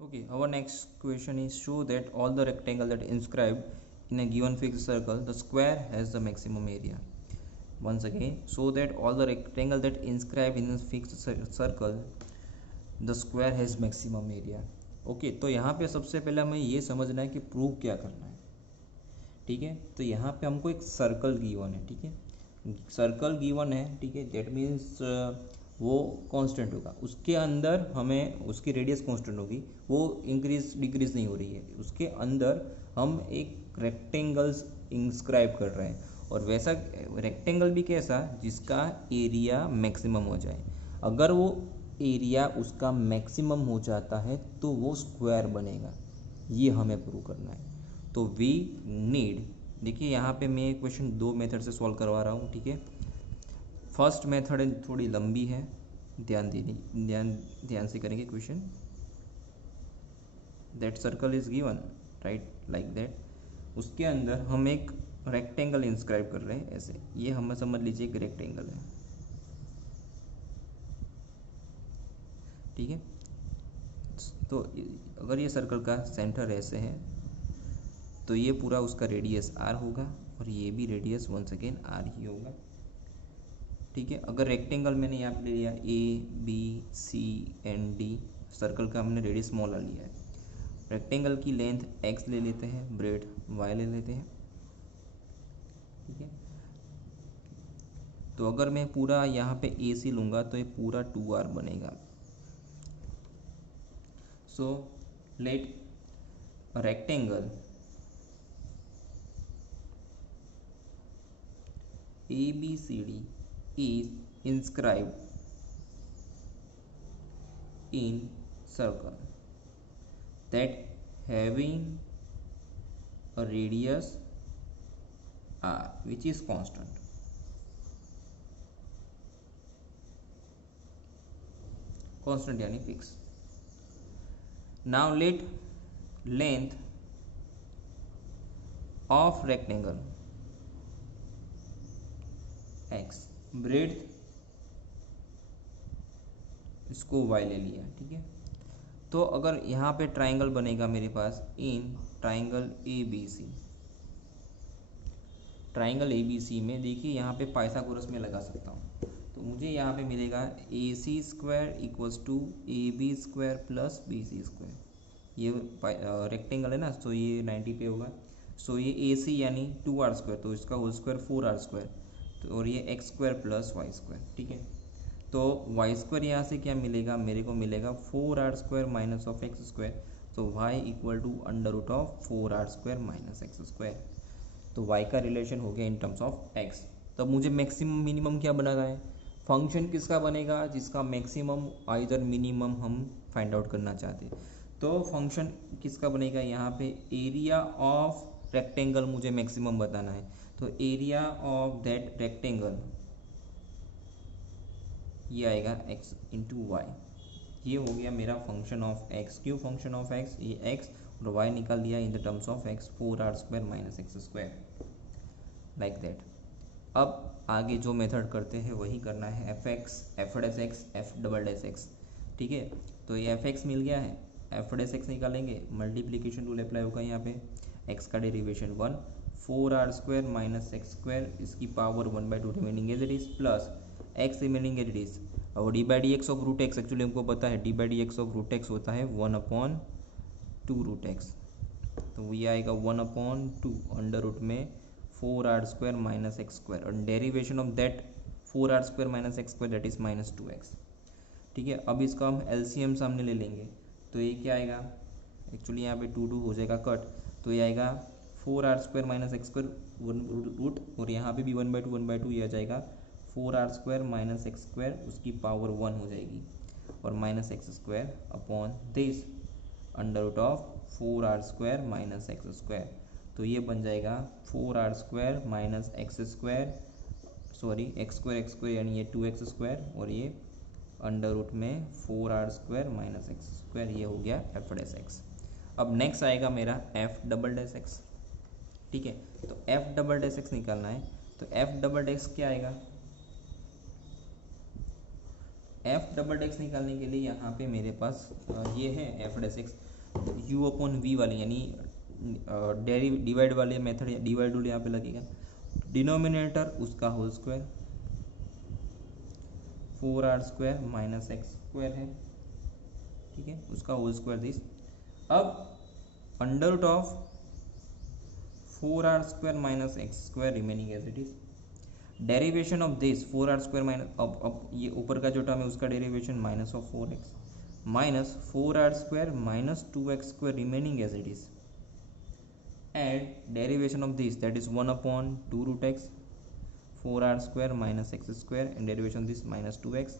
Okay, our next question is show that all the rectangle that inscribed in a given fixed circle, the square has the maximum area. Once again, show that all the rectangle that inscribed in a fixed circle, the square has maximum area. Okay तो यहाँ पे सबसे पहले हमें ये समझना है कि प्रूव क्या करना है. ठीक है, तो यहाँ पे हमको एक सर्कल गिवन है. ठीक है, सर्कल गिवन है. ठीक है, दैट मीन्स वो कांस्टेंट होगा, उसके अंदर हमें उसकी रेडियस कांस्टेंट होगी, वो इंक्रीज डिक्रीज नहीं हो रही है. उसके अंदर हम एक रेक्टेंगल्स इंस्क्राइब कर रहे हैं, और वैसा रेक्टेंगल भी कैसा जिसका एरिया मैक्सिमम हो जाए. अगर वो एरिया उसका मैक्सिमम हो जाता है तो वो स्क्वायर बनेगा. ये हमें प्रूव करना है. तो वी नीड, देखिए यहाँ पे मैं क्वेश्चन दो मेथड से सॉल्व करवा रहा हूँ. ठीक है, फर्स्ट मेथड थोड़ी लंबी है, ध्यान से करेंगे question. That circle is given right like that. उसके अंदर हम एक रेक्टेंगल इंस्क्राइब कर रहे हैं ऐसे. ये हमें समझ लीजिए एक रेक्टेंगल है. ठीक है, तो अगर ये सर्कल का सेंटर ऐसे है तो ये पूरा उसका रेडियस आर होगा, और ये भी रेडियस वंस अगेन आर ही होगा. ठीक है, अगर रेक्टेंगल मैंने यहाँ पे ले लिया A B C and D, circle का हमने रेडियस स्मॉल लिया है. रेक्टेंगल की लेंथ एक्स ले लेते हैं, ब्रेड वाई ले लेते हैं. ठीक है, तो अगर मैं पूरा यहाँ पे ए सी लूँगा तो ये पूरा 2r बनेगा. So let rectangle ABCD is inscribed in circle that having a radius r which is constant. Constant यानी fix. Now let length of rectangle x, breadth इसको y ले लिया. ठीक है, तो अगर यहाँ पे ट्राइंगल बनेगा मेरे पास in triangle ABC. Triangle ABC में देखिए यहाँ पे पाइथागोरस में लगा सकता हूँ, तो मुझे यहाँ पे मिलेगा AC square equals to AB square plus BC square. ये रेक्टेंगल है ना, सो ये 90 पे होगा. सो ये AC यानी 2r स्क्वायर, तो इसका होल स्क्वायर 4r स्क्वायर, तो और ये x square plus y square. ठीक है, तो वाई स्क्वायर यहाँ से क्या मिलेगा, मेरे को मिलेगा 4r square minus of x square. तो y equal to under root of 4r square minus x square. तो वाई का रिलेशन हो गया इन टर्म्स ऑफ एक्स. तब मुझे मैक्सिमम मिनिमम क्या बनाना है, फंक्शन किसका बनेगा जिसका मैक्सिमम आइदर मिनिमम हम फाइंड आउट करना चाहते हैं. तो फंक्शन किसका बनेगा, यहाँ पे एरिया ऑफ रेक्टेंगल मुझे मैक्सिमम बताना है. तो एरिया ऑफ दैट रेक्टेंगल ये आएगा x इंटू वाई. ये हो गया मेरा फंक्शन ऑफ x. क्यों फंक्शन ऑफ x, ये x और y निकाल दिया in the terms of x, 4r square minus x square like that. अब आगे जो मेथड करते हैं वही करना है, F dash x F double dash x. ठीक है, तो ये एफ मिल गया है, एफ डैश एक्स निकालेंगे, मल्टीप्लीकेशन रूल अप्लाई होगा यहाँ पे. x का derivation 1, 4r square minus x square, इसकी power 1/2 remaining as it is, plus x remaining as it is. और d by d x of root x, actually हमको पता है d by d x of root x होता है 1/2 root x. तो ये आएगा 1/2 अंडर रूट में 4r square minus x square, और derivation of that 4r square minus x square that is minus 2x. ठीक है, अब इसका हम LCM सामने ले लेंगे, तो ये क्या आएगा, एक्चुअली यहाँ पे 2 हो जाएगा कट, तो ये आएगा 4r square minus x square 1 root, और यहाँ पे भी 1/2 ये आ जाएगा 4r square minus x square, उसकी पावर 1 हो जाएगी, और minus x square upon this under root of 4r square minus x square. तो ये बन जाएगा 4r square minus x square, sorry x square यानी ये 2x स्क्वायर, और ये अंडर रूट में 4r square minus x square. ये हो गया एफ डैश एक्स. अब नेक्स्ट आएगा मेरा एफ डबल डैश एक्स. ठीक है, तो एफ डबल डैश एक्स निकालना है, तो एफ डबल डैश क्या आएगा, एफ डबल एक्स निकालने के लिए यहाँ पे मेरे पास ये है F dash x. u upon v वाली यानी डिवाइड वाले मेथड या डिवाइड रूल यहाँ पे लगेगा। डिनोमिनेटर उसका whole square 4r² minus x² है, ठीक है, उसका होल स्क्वायर दिस। अब under root of 4r² minus x² remaining as it is. Derivation of this 4r² minus, अब ये ऊपर का जो टर्म है उसका derivation minus of 4x minus 4r² minus 2x² remaining as it is. And derivation of this that is 1 upon 2 root x 4r² minus x² and derivation this minus 2x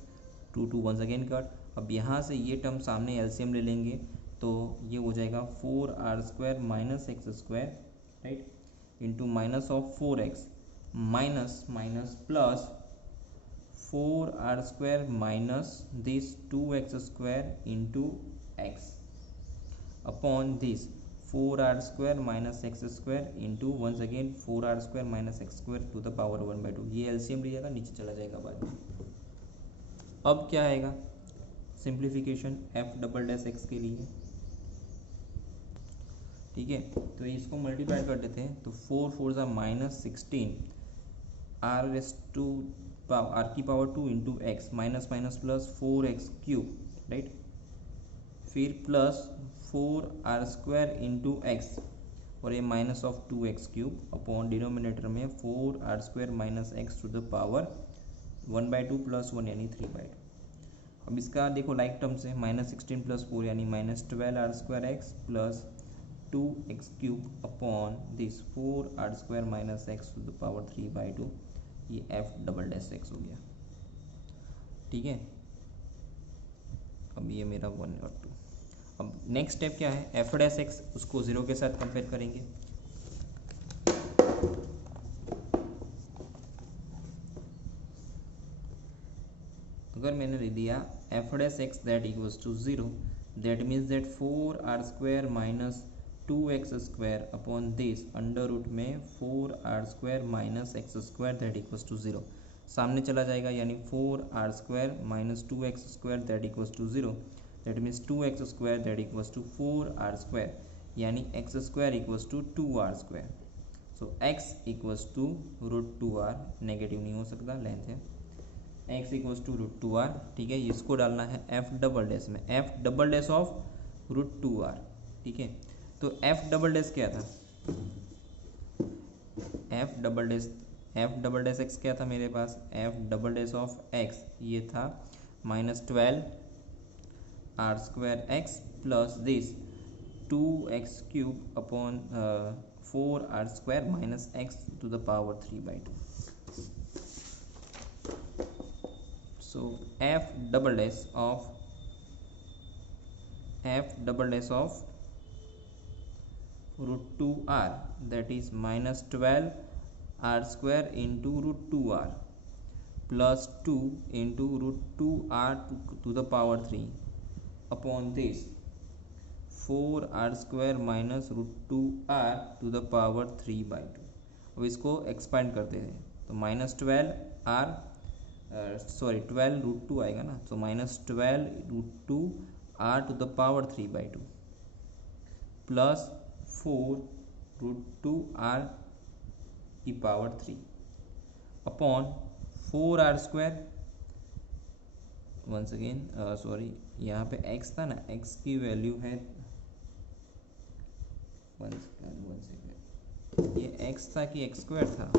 2 once again cut. अब यहाँ से ये term सामने LCM ले लेंगे तो ये हो जाएगा 4r² minus x² right into minus of 4x minus minus plus 4r² minus this 2x² into x upon this 4r² minus x² into once again 4r² minus x² to the power 1/2। ये LCM लीजिएगा, नीचे चला जाएगा बाद में। अब क्या आएगा simplification f double dash x के लिए, ठीक है, तो इसको मल्टीप्लाई कर देते हैं तो 4 4 ज़ा माइनस 16 r की power 2 into x minus minus plus 4x³ right, फिर प्लस 4r² इंटू एक्स और ये minus of 2x³ upon denominator में 4r² minus x to the power 1/2 plus 1 यानी 3/2। अब इसका देखो लाइक टर्म से माइनस 16 प्लस 4 यानी minus 12r² plus 2x³ upon this 4r² minus x to the power 3/2। ये f डबल डैश x हो गया, ठीक है। अब ये मेरा 1 और 2। अब नेक्स्ट स्टेप क्या है f डैश x, उसको 0 के साथ कंपेयर करेंगे। अगर मैंने ले दिया f dash x that equals to 0, that means that 4r² minus 2x² upon this under root में 4r² minus x² that equals to 0 सामने चला जाएगा, यानी 4r² minus 2x² that equals to 0, that means 2x² that equals to 4r² यानी x² equals to 2r²। So x equals to √2r, negative नहीं हो सकता, length है, x इक्वल्स टू √2r, ठीक है। इसको डालना है f डबल डैश में, f double dash of √2r, ठीक है। तो f डबल डैश क्या था, f डबल डैश x क्या था मेरे पास, f double dash of x ये था minus 12r²x plus this 2x³ upon 4r² minus x to the power 3/2। So f double dash of √2r that is minus 12r² into √2r plus 2 into √2r to the power 3 upon this 4r² minus √2r to the power 3/2। अब इसको expand करते हैं तो minus 12√2 आएगा ना, तो minus 12√2r to the power 3/2 plus 4√2r की power 3 upon 4r², once again sorry यहाँ पे x था ना, x की वैल्यू है ये x था कि x² था,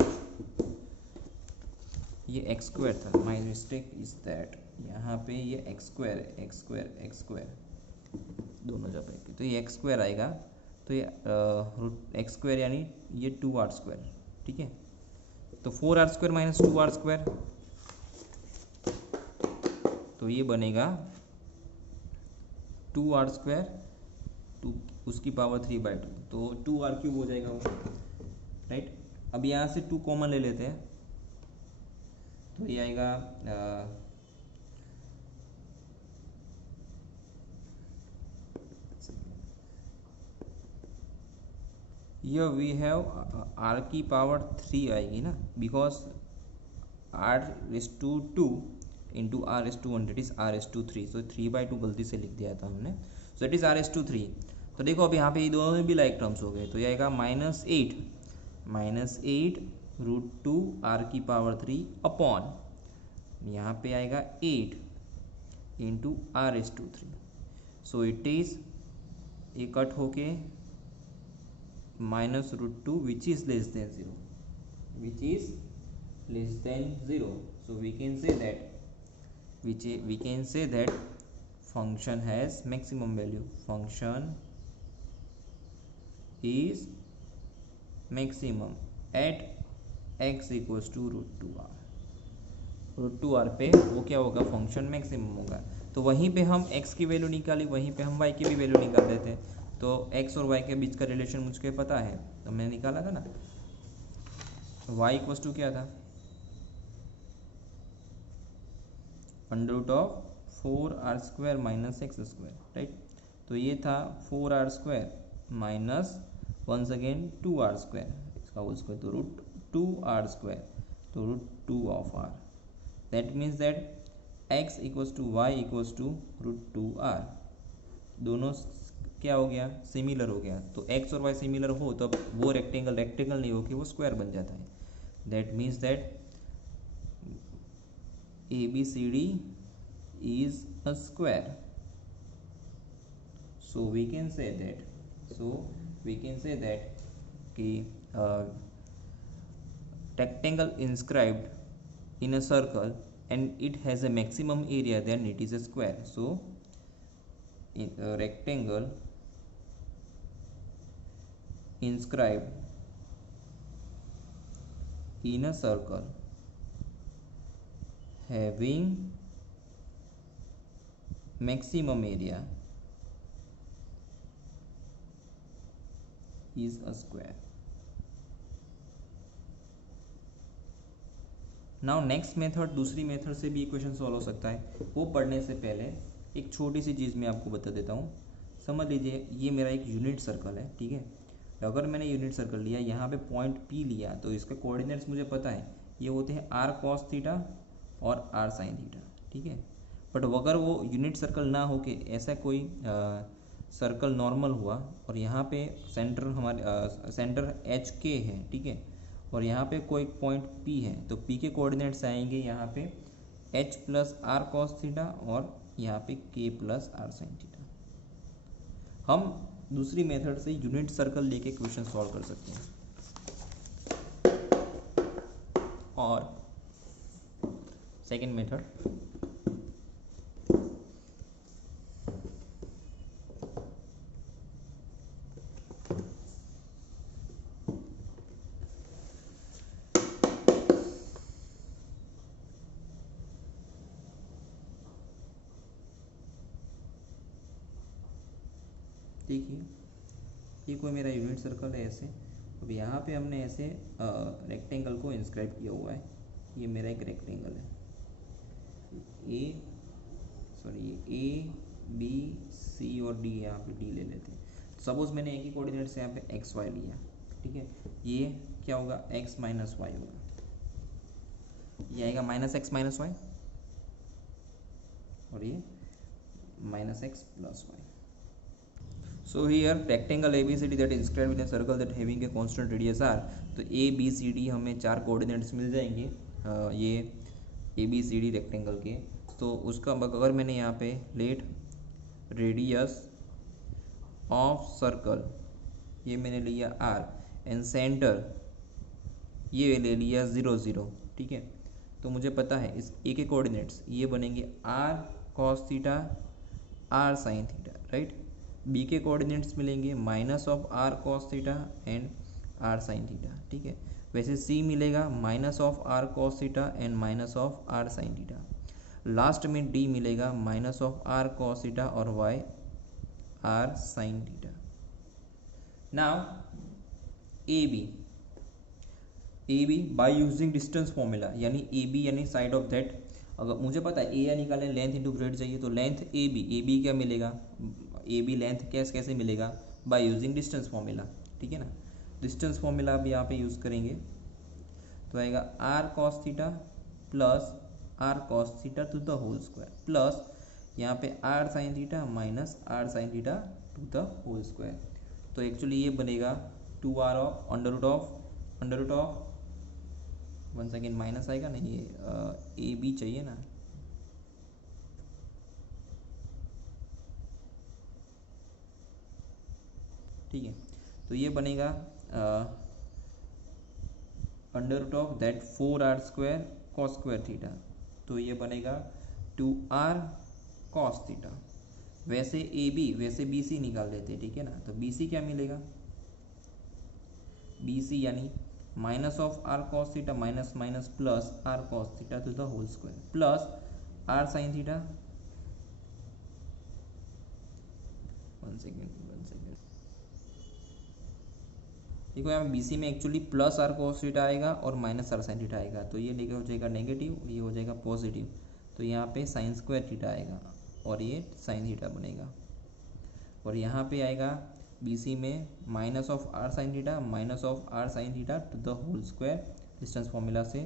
ये x² था, माई मिस्टेक इज दैट, यहाँ पे ये x² दोनों जगह, तो ये x² आएगा, तो ये x² यानी ये 2r², ठीक है। तो 4r² माइनस 2r², तो ये बनेगा 2r², उसकी पावर 3/2, तो 2r³ हो जाएगा वो, राइट। अब यहाँ से 2 कॉमन ले लेते हैं तो ये आएगा ये वी हैव r की पावर 3 आएगी ना, because r⁻² into r⁻1 that is r⁻3, सो 3/2 गलती से लिख दिया था हमने, सो इट इज r⁻3। तो तो देखो अब यहाँ पे ये दोनों में भी लाइक टर्म्स हो गए, तो ये आएगा -8 √2r³ अपॉन यहाँ पे आएगा 8 × r⁻3। सो इट इज ये कट होके -√2 which is less than 0, so we can say that function has maximum value. Function is maximum at x equals to √2r. √2r पे वो क्या होगा, फंक्शन मैक्सिमम होगा। तो वहीं पे हम x की वैल्यू निकाली, वहीं पे हम y की भी वैल्यू निकाल देते हैं। तो x और y के बीच का रिलेशन मुझे पता है, तो मैंने निकाला था ना, y इक्वल्स टू क्या था, √4r² - x², राइट। तो ये था 4r² minus once again 2r², इसका होल स्क्वायर, तो √2r², तो √2 of r। That means that x equals to y equals to √2r। दोनों क्या हो गया, सिमिलर हो गया। तो x और y सिमिलर हो तो अब वो रेक्टेंगल नहीं हो कि वो स्क्वायर बन जाता है। That means that ABCD is a square. So we can say that कि rectangle inscribed in a circle and it has a maximum area, then it is a square. So in a rectangle inscribed in a circle having maximum area is a square. Now next method, दूसरी method से भी equation solve हो सकता है। वो पढ़ने से पहले एक छोटी सी चीज़ मैं आपको बता देता हूँ। समझ लीजिए ये मेरा एक यूनिट सर्कल है, ठीक है। अगर मैंने यूनिट सर्कल लिया, यहाँ पे पॉइंट P लिया, तो इसके कोऑर्डिनेट्स मुझे पता है, ये होते हैं r cos थीटा और r sin थीटा, ठीक है। बट अगर वो यूनिट सर्कल ना हो के ऐसा कोई सर्कल नॉर्मल हुआ और यहाँ पे सेंटर हमारे सेंटर HK है, ठीक है, और यहाँ पे कोई पॉइंट P है, तो P के कोऑर्डिनेट्स आएंगे यहाँ पे H + r cos थीटा और यहाँ पे K + r sin थीटा। हम दूसरी मेथड से यूनिट सर्कल लेके क्वेश्चन सॉल्व कर सकते हैं। और सेकेंड मेथड, देखिए ये कोई मेरा यूनिट सर्कल है ऐसे। अब यहाँ पे हमने ऐसे रेक्टेंगल को इंस्क्राइब किया हुआ है। ये मेरा एक रेक्टेंगल है, ये B C और D, यहाँ पे D ले लेते हैं। सपोज मैंने एक ही कोऑर्डिनेट्स यहाँ पे एक्स वाई लिया, ठीक है। ये क्या होगा, x - y होगा, ये आएगा -x - y और ये -x + y। So here rectangle ABCD that is inscribed in a circle that having a constant radius r, तो ABCD हमें 4 कोऑर्डिनेट्स मिल जाएंगे ये ABCD रेक्टेंगल के। तो उसका अगर मैंने यहाँ पे लेट रेडियस ऑफ सर्कल, ये मैंने लिया r एंड सेंटर ये ले लिया 0 0, ठीक है। तो मुझे पता है इस ए के कोऑर्डिनेट्स ये बनेंगे r cos theta r sin theta, right. B के कोऑर्डिनेट्स मिलेंगे -r cos theta and r sin theta, ठीक है। वैसे सी मिलेगा -r cos theta and -r sin theta. Last में डी मिलेगा -r cos थीटा और y r sin theta. Now A B by using distance formula, यानी A B यानी side of that, अगर मुझे पता है ए या निकालें लेंथ इंटू ब्रेड चाहिए, तो लेंथ ए बी क्या मिलेगा, ए बी लेंथ कैसे मिलेगा, बाय यूजिंग डिस्टेंस फॉर्मूला, ठीक है ना। डिस्टेंस फॉर्मूला भी यहाँ पे यूज़ करेंगे, तो आएगा r cos theta plus r cos theta to the whole square plus यहाँ पे r sin theta minus r sin theta to the whole square. तो एक्चुअली ये बनेगा 2r of under root of 1 second minus आएगा नहीं, ये A B चाहिए ना, ठीक है। तो ये बनेगा under root of that 4r square cos square theta, तो ये बनेगा 2r कॉस थीटा। वैसे ए बी वैसे बी सी निकाल लेते हैं, ठीक है ना। तो बी सी क्या मिलेगा, बी सी यानी minus of R cos theta minus minus plus R cos theta to the whole square plus R sine theta, 1 second देखो यहाँ बी सी में actually plus R cos theta आएगा और minus R sine theta आएगा, तो ये लेकर हो जाएगा नेगेटिव, ये हो जाएगा पॉजिटिव, तो यहाँ पे साइन स्क्वायर थीटा आएगा और ये साइन थीटा बनेगा। और यहाँ पे आएगा बी सी में minus of R sine theta minus of R sine theta to the whole square distance formula से,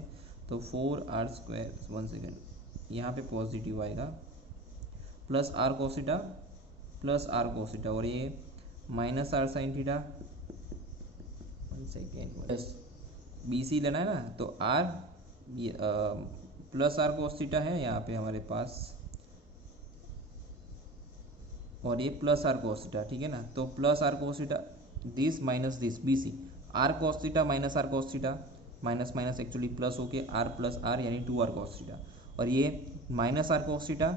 तो 4r स्क्वायर 1 सेकेंड यहाँ पे पॉजिटिव आएगा plus R cos theta plus R cos theta, और ये minus R sine theta, 1 second B C लेना है ना, तो R plus R cos theta है यहाँ पे हमारे पास और ये प्लस आर कोस थीटा, ठीक है ना। तो plus R cos theta this minus this B C R cos theta minus R cos theta minus minus actually plus होके आर प्लस आर यानी 2r कोस थीटा, और ये minus R cos theta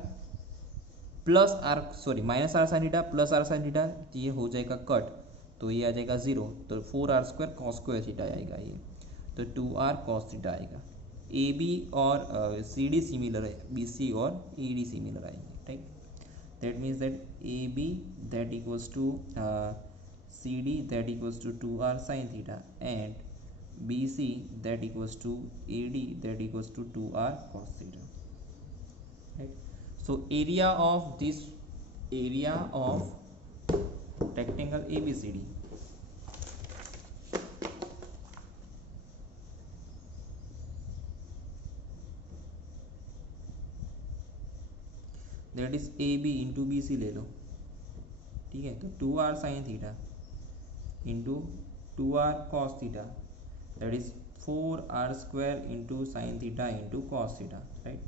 plus R minus R sine theta plus R sine theta, ये हो जाएगा cut, तो ये आ जाएगा 0, तो 4r square cos square theta आएगा ये, तो 2r कॉस थीटा आएगा। ए बी और सी डी सिमिलर है, बी सी और ई डी सिमिलर आएंगे, ठीक। That means that AB that equals to CD that equals to 2r sin theta and BC that equals to AD that equals to 2r cos theta, right? So area of this area of rectangle ABCD, that is A B into B C ले लो, ठीक है। तो 2r sine theta into 2r cos theta that is 4r square into sine theta into cos theta, right.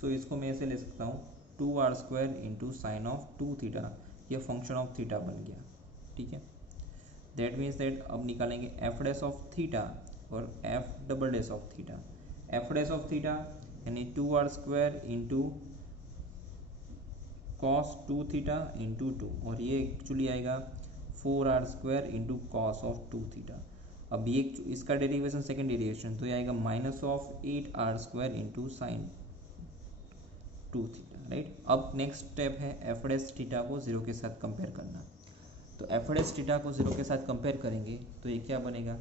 So इसको मैं ऐसे ले सकता हूँ 2r square into sine of 2 theta, ये फंक्शन ऑफ थीटा बन गया, ठीक है। दैट मीन्स दैट अब निकालेंगे एफ डैश ऑफ थीटा और f double dash of theta. F dash of theta यानी 2r square into cos 2 theta into 2, और ये एक्चुअली आएगा 4r square into cos of 2 theta. अब ये इसका डेरिवेशन सेकेंड डेरिवेशन, तो ये आएगा minus of 8r square into sign 2 theta, right. अब नेक्स्ट स्टेप है एफ डैश थीटा को 0 के साथ कंपेयर करना। तो एफ डैश थीटा को 0 के साथ कंपेयर करेंगे तो ये क्या बनेगा,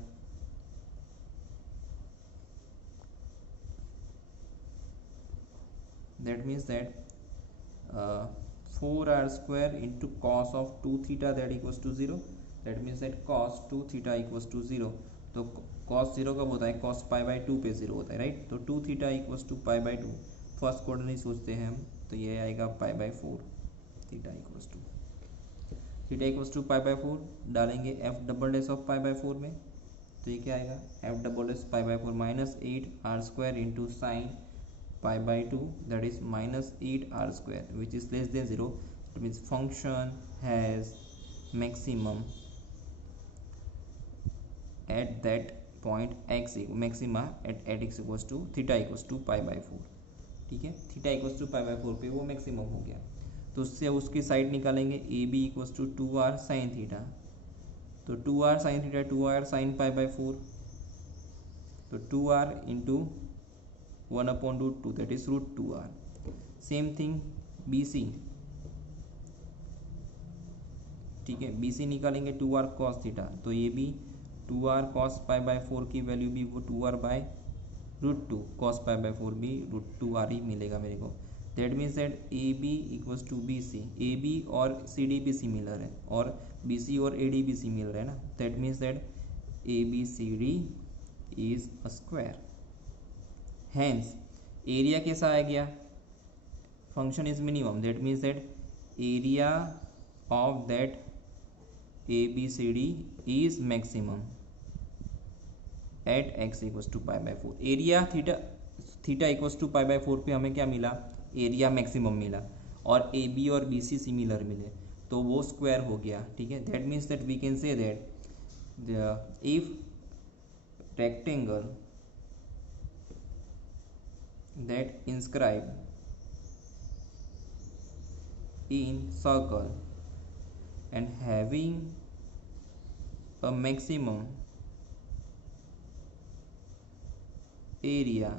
that means that 4r square into cos of 2 theta that equals to 0, that means that cos 2 theta equals to 0। तो cos 0 कब होता है, cos पाई बाई 2 पे 0 होता है, राइट। तो 2 theta equals to pi by 2, first quadrant नहीं सोचते हैं हम, तो ये आएगा pi by 4, theta equals to pi by 4 डालेंगे F double dash of pi by 4 में, तो ये क्या आएगा F double dash pi by 4 minus 8r square into sine pi by 2 that is minus 8r square which is less than 0, it means function has maximum at that point x maxima at x equals to theta equals to pi by 4, ठीक है। Theta equals to pi by 4 पे वो maximum हो गया, तो उससे उसकी side निकालेंगे A B equals to 2r sine theta, तो 2r sine theta 2r sine pi by 4, तो 2r into 1/√2 that is √2r। Same thing BC, ठीक है। BC निकालेंगे 2r cos थीटा, तो ये भी 2r cos पाई बाई 4 की वैल्यू भी वो 2r by √2 cos pi by 4 भी √2r ही मिलेगा मेरे को। That means that AB equals to BC, AB और CD भी सिमिलर है और BC और AD भी सिमिलर है ना, that means that ABCD is a square. Hence area कैसा आ गया, function is minimum, that means that area of that ABCD is maximum at x equals to pi by four. Area theta equals to pi by four पे हमें क्या मिला, area maximum मिला, और A B और बी सी सिमिलर मिले, तो वो स्क्वायर हो गया. ठीक है, that means that we can say that if rectangle that inscribe in circle and having a maximum area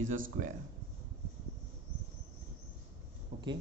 is a square. Okay.